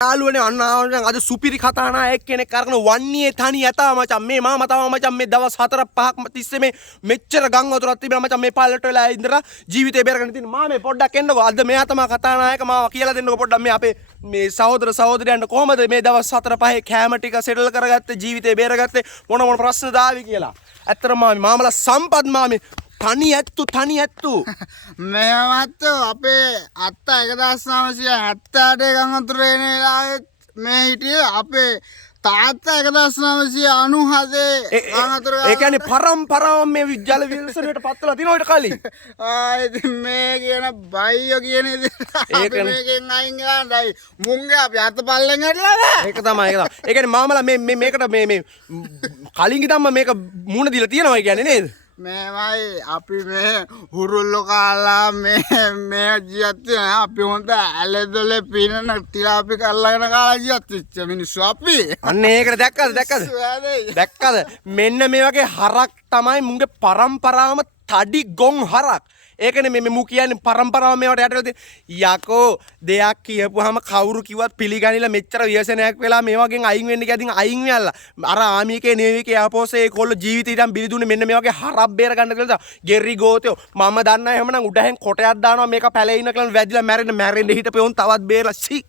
යාළුවනේ අන්න ආවනම් අද සුපිරි කතානායක කෙනෙක් අරගෙන වන්නේ තනි යතා මචං මේ මාම තමයි මචං මේ දවස් 4-5ක් තිස්සේ මේ මෙච්චර ගම් වතුරක් තිබුණා මචං මේ පාලට වෙලා ඉඳලා ජීවිතේ බේරගෙන තියෙන මාමේ පොඩ්ඩක් එන්නකෝ අද මෙයා තමයි කතානායක මාව කියලා දෙන්නකෝ පොඩ්ඩක් මේ අපේ මේ සහෝදර සහෝදරයන්ට කොහමද මේ දවස් 4-5 කැම ටික සෙටල් කරගත්තේ ජීවිතේ බේරගත්තේ මොන ප්‍රශ්නද ආවේ කියලා ඇත්තටම මාමලා සම්පත් මාමේ තනි ඇත්තු මෙමත් අපේ අත්ත 1978 ගම් වතුරේ එන වෙලාවෙත් මේ හිටියේ අපේ තාත්තා 1997 ගම් වතුර ඒ කියන්නේ පරම්පරාව මේ විද්‍යාල විශ්වවිද්‍යාලයට පත්වලා තිනෝ ඊට කලින් ඉතින් මේ කියන බයියෝ කියන ඉතින් මේකෙන් අයින් ගන්නයි මුංගේ අපි අත පල්ලෙන් හැටලා ඒක තමයි ඒ කියන්නේ මාමලා මේකට මේ කලින්ගේ ධම්ම මේක මුණ දීලා තියෙනවා කියන්නේ නේද මේමයි අපි මේ හුරුල්ලෝ කාලා මේ ජීවත් වෙන අපි හොඳ ඇලදොලේ පිනන තිලාපි කරලාගෙන කාලා ජීවත් වෙච්ච මිනිස්සු අපි. අන්න ඒකට දැක්කද මෙන්න මේ වගේ හරක් තමයි මුගේ පරම්පරාවම තඩි ගොන් හරක්. ඒකනේ මේ මු කියන්නේ පරම්පරාව මේවට යටලා තියෙන යකෝ දෙයක් කියපුවාම කවුරු කිව්වත් පිළිගනිලා මෙච්චර ව්‍යසනයක් වෙලා මේ වගේ අයින් වෙන්න කියදින් අයින් වෙලා අර ආමිකේ නේවිකේ ආපෝසේ ඒකොල්ලෝ ජීවිතේටම බිලිදුනේ මෙන්න මේ වගේ හරක් බේර ගන්න කියලා ගෙරි ගෝතයෝ මම දන්නා එහෙමනම් උඩහෙන් කොටයක් දානවා මේක පැලේ ඉන්න කියලා වැදිලා මැරෙන්න හිටපෙවුන් තවත් බේරලා සි